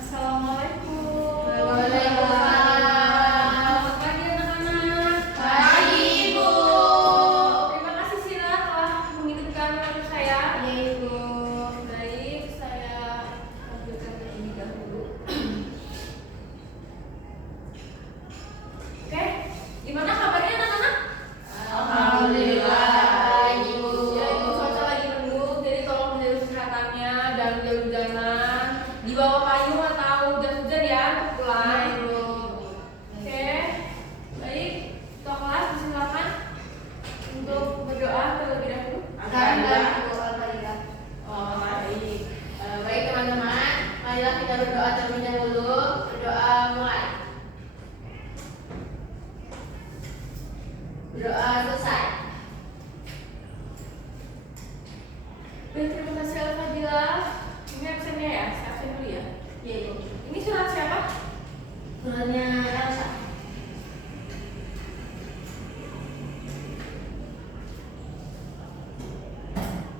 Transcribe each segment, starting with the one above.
Assalamualaikum. Waalaikumsalam. Selamat pagi anak-anak. Pagi, Ibu. Terima kasih Sila telah menghidupkan waktu saya. Iya, Ibu. Baik, saya lanjutkan terlebih dahulu. Oke, gimana kabarnya anak-anak? Alhamdulillah, Ibu. Ya, itu cuaca lagi mendung, jadi tolong menjaga kesehatannya, jangan hujan-hujanan, di bawah payung atau hujan-hujan ya untuk pulang. Ibu. Oke, baik, ketua kelas disilakan untuk berdoa terlebih dahulu. Alhamdulillah, Ibu. Alhamdulillah. Oh, baik. Baik teman-teman, marilah kita berdoa terlebih dahulu. Berdoa mulai. Berdoa selesai. Baik, terima kasih Al-Fadilah. Ini absennya ya, saya absen dulu ya. Iya, Ibu. Ini surat siapa? Suratnya Elsa.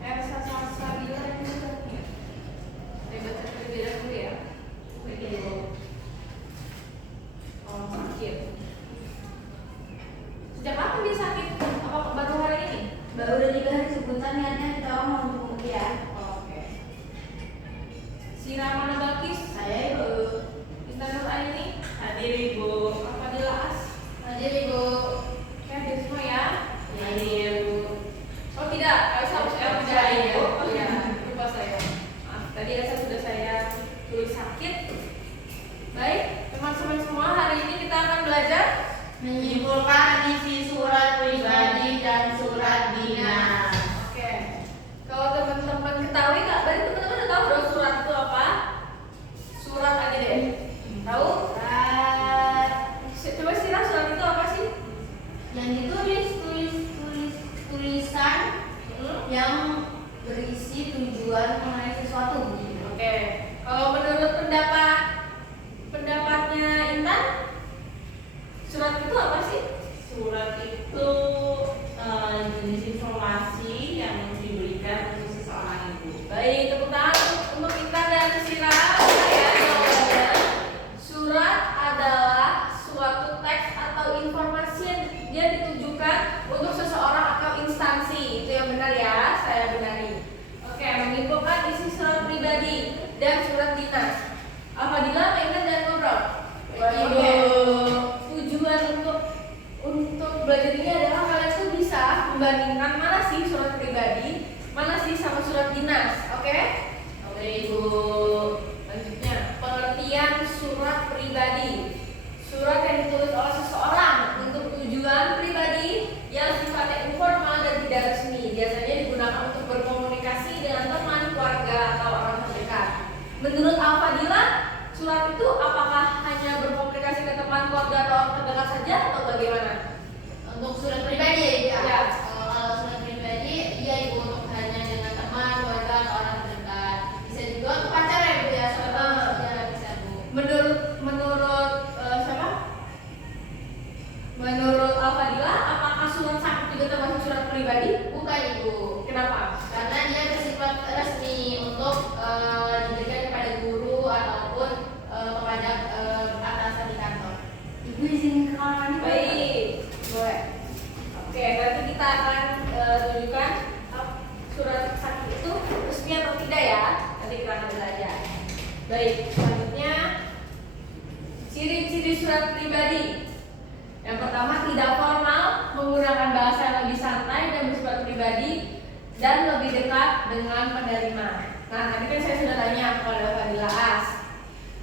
Elsa Salsabila ini suratnya. Saya baca terlebih dahulu ya. Baik, Ibu. Oh, sakit. Sejak kapan dia sakit? Apa baru hari ini? Baru udah 3 hari sebutan niatnya kita orang mau jemput dia. Oke. Si Ramana Balkis, Saya, Ibu. Intan Nur Aini, Hadir Ibu. Al-Fadilah As. Hadir, Ibu. Oke, hadir semua ya. Hadir. Oh tidak, Elsa Elsa, tidak ya. Ibu. Oh iya, lupa saya. Maaf, tadi Elsa sudah saya tulis sakit. Baik, teman-teman semua, hari ini kita akan belajar. Menyimpulkan isi surat pribadi dan surat dinas. Oke. Kalau teman-teman ketahui nggak? Berarti teman-teman udah tahu dong surat itu apa? Surat aja deh. Tahu? Coba Sira, surat itu apa sih? Yang ditulis tulisan yang berisi tujuan mengenai sesuatu. Oke. Kalau menurut pendapatnya Intan, surat itu apa sih? Surat itu jenis informasi yang diberikan untuk seseorang ibu. Baik, tepuk tangan untuk Intan dan Sira. Ya, jawabannya. Surat adalah suatu teks atau informasi yang dia ditujukan untuk seseorang atau instansi. Itu yang benar ya, saya benari. Oke, menyimpulkan isi surat pribadi dan surat dinas. Alhamdulillah, Intan jangan ngobrol. Oke. Tujuan untuk belajar ini adalah kalian tuh bisa membandingkan mana sih surat pribadi, mana sih sama surat dinas. Oke? Oke, Ibu. Lanjutnya, pengertian surat pribadi. Surat yang ditulis oleh seseorang untuk tujuan pribadi yang sifatnya informal dan tidak resmi. Biasanya digunakan untuk berkomunikasi dengan teman, keluarga, atau orang terdekat. Menurut Al-Fadilah, surat itu apakah hanya berkomunikasi ke teman, keluarga, atau orang terdekat saja atau bagaimana? Untuk surat pribadi ya, Ibu. Ya. Kalau surat pribadi, iya, Ibu, untuk hanya dengan teman, keluarga, atau orang terdekat. Bisa juga untuk pacar ya, Bu ya. Sama saja bisa, Bu. Menurut siapa? Menurut Al-Fadilah, apakah surat sakit juga termasuk surat pribadi? Bukan, Ibu. Kenapa? Karena dia bersifat resmi untuk diberikan kepada guru ataupun kepada atasan di kantor. Ibu izin ke kamar mandi. Baik, boleh. Oke, nanti kita akan tunjukkan surat sakit itu resmi atau tidak ya. Nanti kita akan belajar. Baik, selanjutnya ciri-ciri surat pribadi. Yang pertama, tidak formal, menggunakan bahasa yang lebih santai dan bersifat pribadi dan lebih dekat dengan penerima. Nah, tadi kan saya sudah tanya kepada Fadilah As.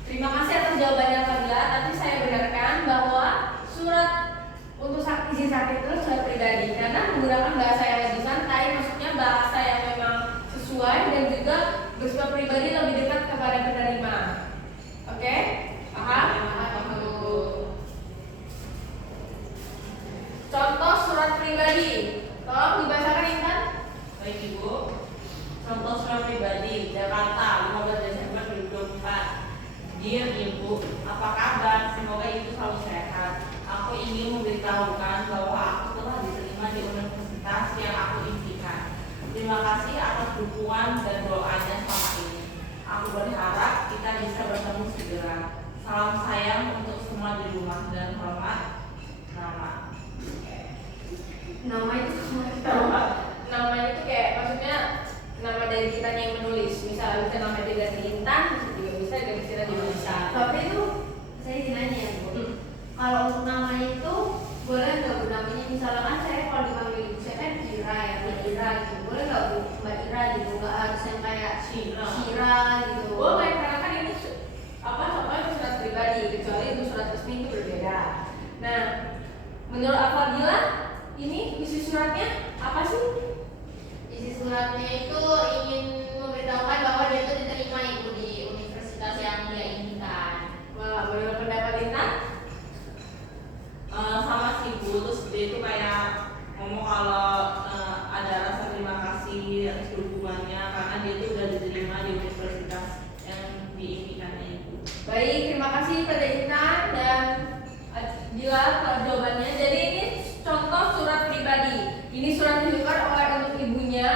Terima kasih atas jawabannya Fadilah. Tapi saya benarkan bahwa surat untuk izin sakit itu surat pribadi karena menggunakan bahasa yang lebih santai, maksudnya bahasa yang memang sesuai dan juga bersifat pribadi lebih dekat kepada penerima. Oke? Paham? Contoh surat pribadi. Tolong dibacakan Intan. Baik Ibu. Contoh surat pribadi Jakarta 15 Desember 2024. Dear Ibu, apa kabar? Semoga Ibu selalu sehat. Aku ingin memberitahukan bahwa aku telah diterima di universitas yang aku impikan. Terima kasih atas dukungan dan doanya selama ini. Aku kitanya yang menulis. Misalnya bisa namanya diganti Intan, juga bisa ganti Sira juga bisa. Tapi itu saya izin nanya ya Bu. Kalau untuk namanya itu boleh nggak Bu namanya? Misalnya kan saya kalau dipanggil ibu saya kan Ira ya, Mbak Ira gitu. Boleh nggak Bu Mbak Ira gitu? Nggak harus yang kayak Syira gitu. Boleh, karena kan ini contohnya surat pribadi, kecuali itu surat resmi itu berbeda. Nah, menurut Afadila ini isi suratnya apa sih? Isi suratnya itu ingin memberitahukan bahwa dia itu diterima ibu di universitas yang dia inginkan. Wah, menurut pendapat Intan? Sama sih Bu, terus dia itu kayak ngomong kalau ada rasa terima kasih atas dukungannya karena dia itu udah diterima di universitas yang diimpikannya itu. Baik, terima kasih pada Intan dan Adila jawabannya. Jadi ini contoh surat pribadi. Ini surat ditujukan oleh untuk ibunya.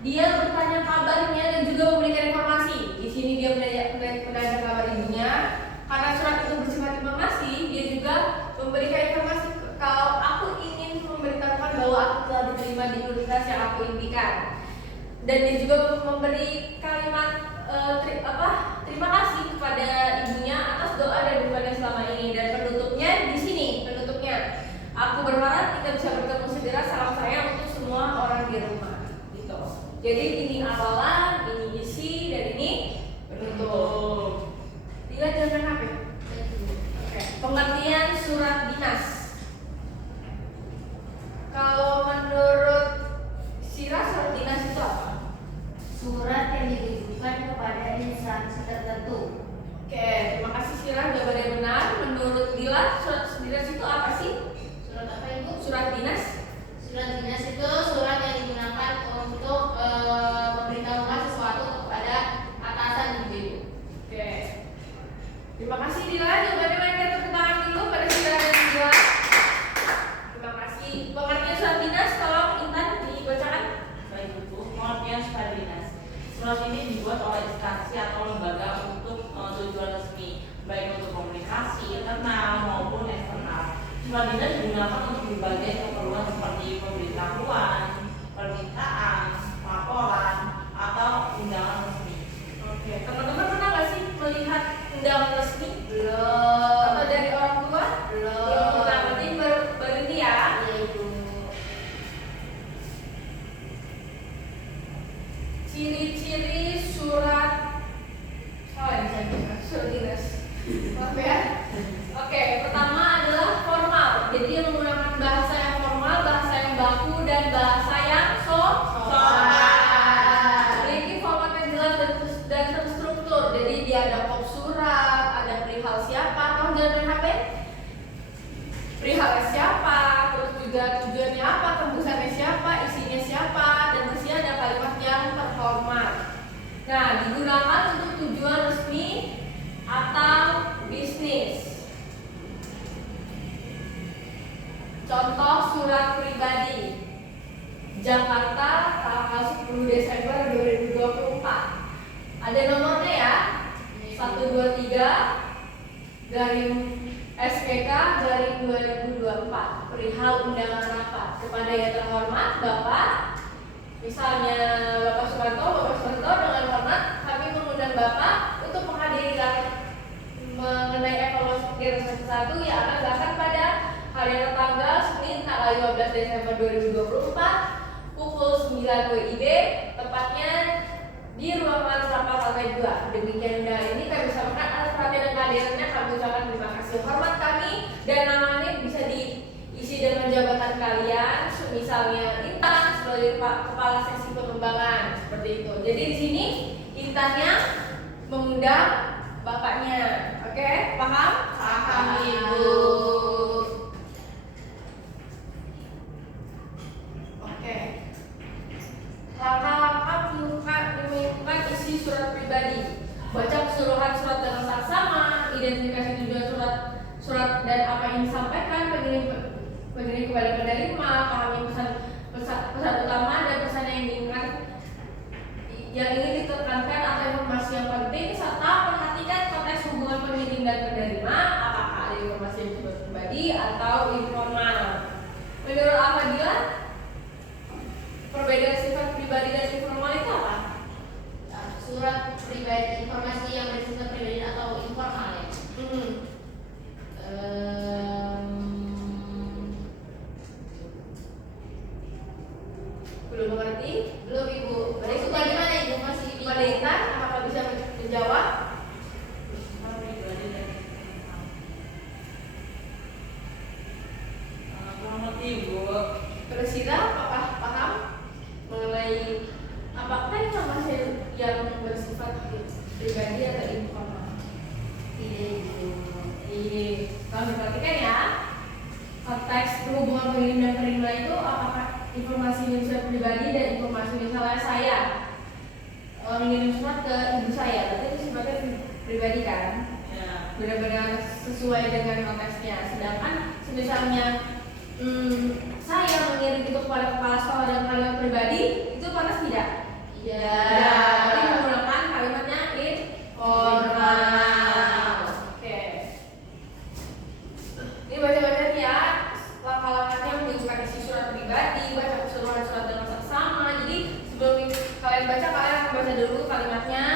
Dia bertanya kabarnya dan juga memberikan informasi. Di sini dia menanyakan kabar ibunya. Karena surat itu bersifat informasi, dia juga memberikan informasi kalau aku ingin memberitahukan bahwa aku telah diterima di universitas yang aku impikan. Dan dia juga memberi kalimat terima kasih kepada ibunya atas doa dan dukungannya selama ini. Dan penutupnya di sini, aku berharap kita bisa bertemu segera. Salam sayang untuk semua orang di rumah. Gitu. Jadi ini awalan, ini isi, dan ini penutup. Dila jangan HP. Oke. Pengertian surat dinas. Kalau menurut Sira, surat dinas itu apa? Surat yang ditujukan kepada instansi tertentu. Oke, terima kasih Sira, jawabannya benar. Menurut Dila, surat dinas itu apa sih? Surat apa Ibu? Surat dinas. Surat dinas itu surat yang digunakan untuk memberitahukan sesuatu kepada atasan gitu. Oke. Terima kasih Dila, jawabannya mereka tepuk tangan dulu pada Sira dan Dila. Terima kasih. Pengertian surat dinas, tolong Intan dibacakan. Baik Bu, pengertian surat dinas. Surat ini dibuat oleh instansi atau lembaga untuk tujuan resmi, baik untuk komunikasi internal maupun eksternal. Surat dinas digunakan untuk berbagai keperluan seperti pemberitahuan, permintaan, laporan, atau undangan resmi. Oke, teman-teman pernah nggak sih melihat undangan resmi? Belum. Atau dari orang tua? Belum. Belum pernah, berarti baru ini ya. Iya Ibu. Ciri-ciri surat surat dinas. Maaf ya. Oke, pertama adalah formal. Jadi dia menggunakan bahasa yang formal, bahasa yang baku, dan bahasa yang sopan. Memiliki format yang jelas dan terstruktur. Jadi dia ada pop surat, ada perihal siapa, kamu jangan main HP. Perihal siapa, terus juga tujuannya apa, tembusannya siapa, isinya siapa, dan mesti ada kalimat yang terhormat. Nah, digunakan untuk tujuan resmi atau bisnis. Contoh surat pribadi. Jakarta tanggal 10 Desember 2024. Ada nomornya ya. 123 garing SPK garing 2024 perihal undangan rapat kepada yang terhormat Bapak. Misalnya Bapak Suranto dengan hormat kami mengundang Bapak untuk menghadiri rapat mengenai evaluasi kegiatan semester 1 yang akan dilakukan pada hari tanggal Senin tanggal 15 Desember 2024 pukul 9 WIB, tepatnya di ruangan rapat lantai 2. Demikian undangan ini kami sampaikan atas perhatian dan kehadirannya. Kami ucapkan terima kasih hormat kami, dan namanya bisa diisi dengan jabatan kalian, misalnya Intan sebagai kepala seksi pengembangan, seperti itu. Jadi di sini Intannya mengundang bapaknya. Oke, paham? Paham Ibu. Oke. Langkah-langkah menyukai isi surat pribadi. Baca keseluruhan surat dengan saksama, identifikasi tujuan surat dan apa yang disampaikan, pengirim kepada penerima, pahami pesan utama dan pesan yang diinginkan yang ingin ditekankan atau informasi yang penting, serta perhatikan konteks hubungan pengirim dan penerima, apakah ada informasi yang bersifat pribadi atau informal. Menurut Afadila, perbedaan sifat pribadi dan informal itu apa? pribadi dan informasi. Misalnya saya mengirim surat ke ibu saya, berarti itu sifatnya pribadi kan? Ya. Benar-benar sesuai dengan konteksnya. Sedangkan misalnya saya mengirim itu kepada kepala sekolah dan kalimat pribadi, itu pantas tidak? Iya. Jadi menggunakan kalimatnya informal. Oke. Ini baca-baca ya. Langkah-langkahnya menunjukkan isi surat pribadi, baca keseluruhan surat dengan seksama. Jadi sebelum kalian baca, kalian akan baca dulu kalimatnya,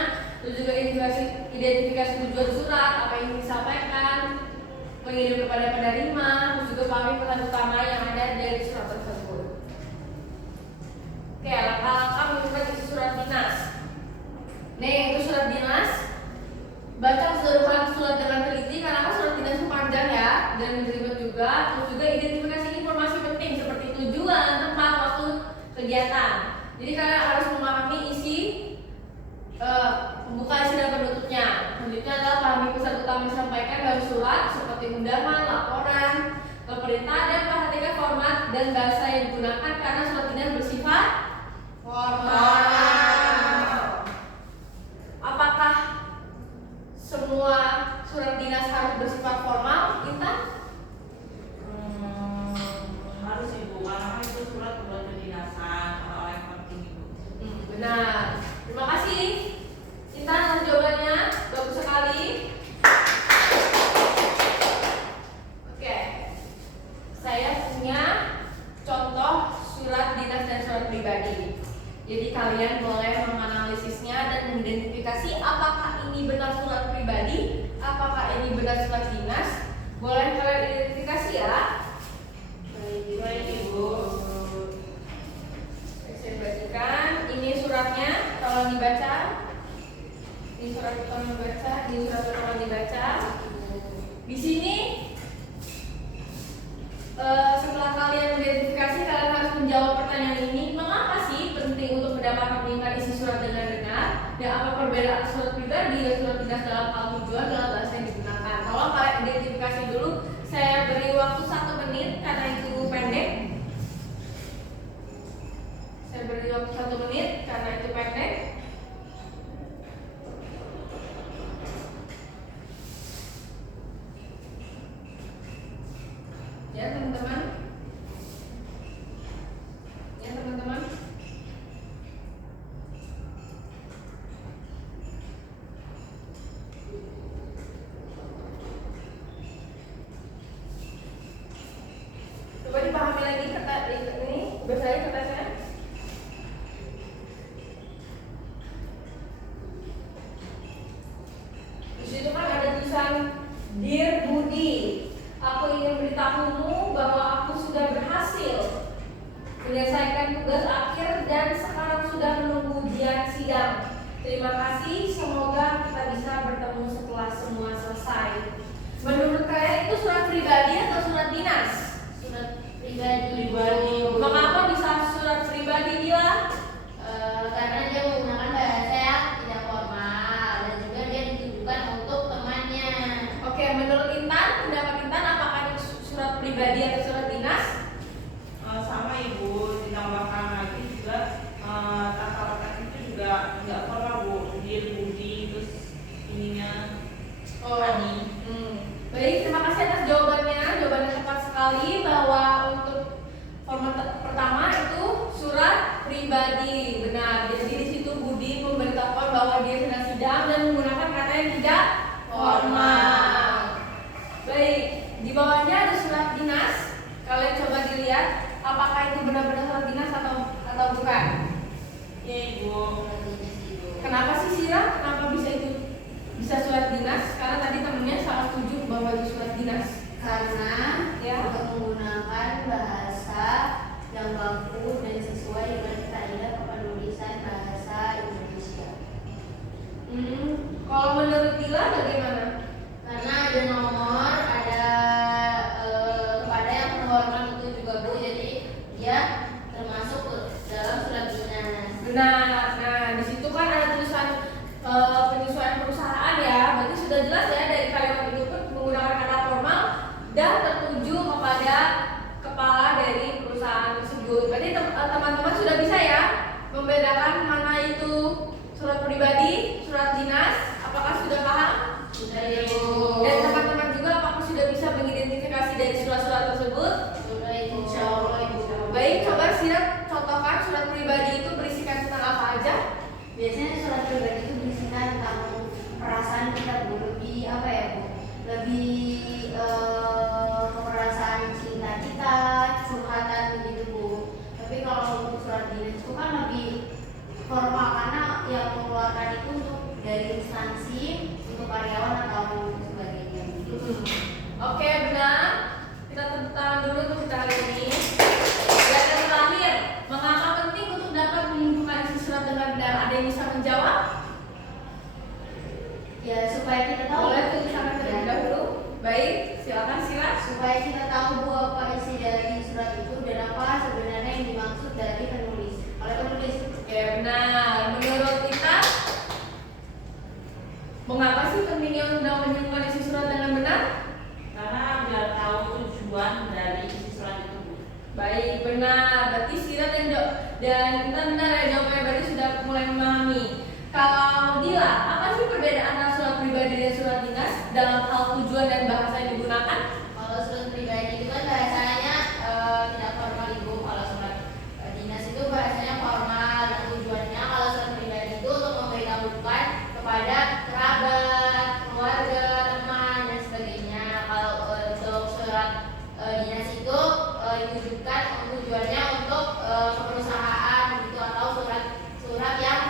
terus juga identifikasi tujuan surat, apa yang disampaikan, mengirim kepada penerima, terus juga pahami pesan utama yang ada dari surat tersebut. Oke, langkah-langkah menunjukkan isi surat dinas. Nih, itu surat dinas. Baca keseluruhan surat dengan teliti karena surat dinas itu panjang ya dan ribet juga. Terus juga identifikasi informasi penting seperti tujuan, tempat, waktu kegiatan. Jadi kalian harus memahami isi pembuka, isi dan penutupnya. Selanjutnya adalah pahami pesan utama yang disampaikan dalam surat seperti undangan, laporan, keperintah, dan perhatikan format dan bahasa yang digunakan karena surat dinas bersifat formal. Apakah semua surat dinas harus bersifat formal, Intan? Harus Ibu, karena kan itu surat buat kedinasan, hal yang penting Ibu. Benar. Terima kasih Intan atas jawabannya, bagus sekali. Oke, saya punya contoh surat dinas dan surat pribadi. Jadi kalian boleh menganalisisnya dan mengidentifikasi apakah ini benar surat pribadi, apakah ini benar surat dinas. Boleh kalian identifikasi ya. Baik Ibu. Saya bagikan. Ini suratnya, tolong dibaca. Ini surat tolong dibaca. Ini surat tolong dibaca. Di sini setelah kalian identifikasi, kalian harus menjawab pertanyaan ini. Mengapa sih penting untuk mendapatkan mengingat isi surat dengan benar? Dan apa perbedaan surat pribadi dan surat dinas dalam hal tujuan dalam bahasa yang digunakan? Tolong kalian identifikasi dulu. Saya beri waktu 1 menit karena itu pendek. Saya beri waktu 1 menit karena itu pendek. Ya teman-teman. Ya teman-teman. Coba dipahami lagi kata ini, bahasanya katanya. Di situ kan ada tulisan Dear Budi, aku ingin memberitahumu bahwa aku sudah berhasil menyelesaikan tugas akhir dan sekarang sudah menunggu ujian sidang. Terima kasih, semoga kita bisa bertemu setelah semua selesai. Menurut kalian itu surat pribadi atau surat dinas? Surat pribadi. Mengapa bisa surat pribadi, Gila? Karena dia menggunakan bahasa yang tidak formal dan juga dia ditujukan untuk temannya. Oke, menurut Intan, pendapat Intan apakah itu surat pribadi atau surat dinas? Sama Ibu, ditambahkan lagi juga tata letak itu juga nggak formal Bu. Dia Budi, terus ininya Ani. Baik, terima kasih atas jawabannya. Jawabannya tepat sekali bahwa untuk format pertama itu surat pribadi. Benar. Jadi di situ Budi memberitahukan bahwa dia sedang sidang dan menggunakan kata yang tidak formal. Baik, di bawahnya ada surat dinas. Kalian coba dilihat apakah itu benar-benar surat dinas atau bukan. Iya Ibu. Kenapa sih Sira? Kenapa bisa surat dinas? Karena tadi temennya sangat setuju bahwa itu surat dinas. Karena Ya. untuk menggunakan bahasa yang baku dan sesuai dengan kaidah kepenulisan bahasa Indonesia. Kalau menurut Dila bagaimana? Karena ada nomor, ada kepada yang mengeluarkan itu juga Bu, jadi dia termasuk dalam surat dinas. Benar. Nah, di situ kan ada tulisan penyesuaian perusahaan ya. Berarti sudah jelas ya dari kalimat itu pun menggunakan kata formal dan tertuju kepada kepala dari perusahaan tersebut. Berarti teman-teman sudah bisa ya surat dinas? Apakah sudah paham? Sudah Ibu. Dan teman-teman juga apakah sudah bisa mengidentifikasi dari surat-surat tersebut? Sudah Ibu. Insyaallah Ibu. Baik, coba Sirat contohkan surat pribadi itu berisikan tentang apa aja? Biasanya surat pribadi itu berisikan tentang perasaan kita Bu, lebih apa ya Bu? Lebih perasaan cinta kita, curhatan begitu Bu. Tapi kalau untuk surat dinas itu kan lebih formal karena yang mengeluarkan itu untuk dari instansi, untuk karyawan atau sebagainya. Oke, benar. Kita tepuk tangan dulu untuk kita hari ini. Dan yang terakhir, mengapa penting untuk dapat menyimpulkan isi surat dengan benar? Ada yang bisa menjawab? Ya supaya kita tahu. Boleh tulisannya terlebih dahulu. Baik, silakan Sirat. Supaya kita tahu Bu apa isi dari surat itu dan apa sebenarnya yang dimaksud dari penulis. Oleh penulis. Oke, benar. Menurut kita, mengapa sih pentingnya untuk menyimpulkan isi surat dengan benar? Karena biar tahu tujuan dari isi surat itu. Baik, benar. Berarti Sirat dan kita benar ya jawabannya, berarti sudah mulai memahami. Kalau Dila, apa sih perbedaan antara surat pribadi dan surat dinas dalam hal tujuan dan bahasa yang digunakan? Kalau surat pribadi itu kan bahasanya tidak formal Ibu. Kalau surat dinas itu bahasanya formal dan tujuannya kalau surat pribadi itu untuk memberitahukan kepada kerabat, keluarga, teman dan sebagainya. Kalau untuk surat dinas itu ditujukan tujuannya untuk perusahaan gitu atau surat yang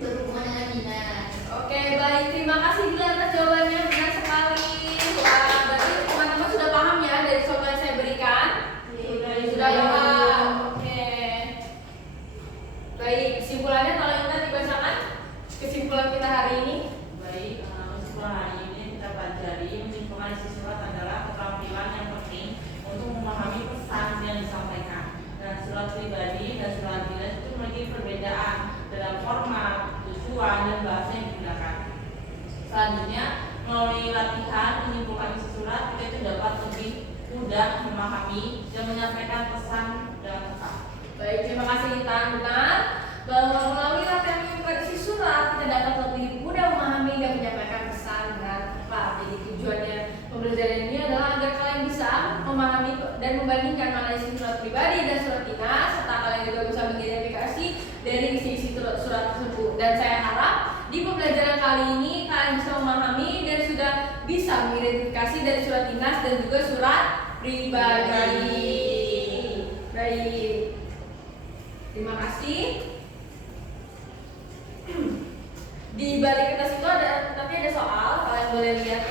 berhubungan dengan dinas. Oke, baik. Terima kasih Dila atas jawabannya, benar sekali. Wah, berarti teman-teman sudah paham ya dari soal yang saya berikan? Sudah paham. Oke. Baik, kesimpulannya kalau kita dibacakan kesimpulan kita hari ini. Baik, kesimpulan hari ini kita pelajari menyimpulkan isi surat adalah keterampilan yang penting untuk memahami pesan yang disampaikan. Dan surat pribadi dan surat dinas itu memiliki perbedaan dalam format, tujuan, dan bahasa yang digunakan. Selanjutnya, melalui latihan menyimpulkan isi surat, kita itu dapat lebih mudah memahami dan menyampaikan pesan dengan tepat. Baik, terima kasih Intan. Benar bahwa melalui latihan menyimpulkan isi surat kita dapat lebih mudah memahami dan menyampaikan pesan dengan tepat. Jadi tujuannya pembelajaran ini adalah agar kalian bisa memahami dan membandingkan mana isi surat pribadi dan surat dinas, serta kalian juga bisa mengidentifikasi dari isi-isi surat tersebut. Dan saya harap di pembelajaran kali ini kalian bisa memahami dan sudah bisa mengidentifikasi dari surat dinas dan juga surat pribadi. Baik, terima kasih. Di balik kertas itu ada soal, kalian boleh lihat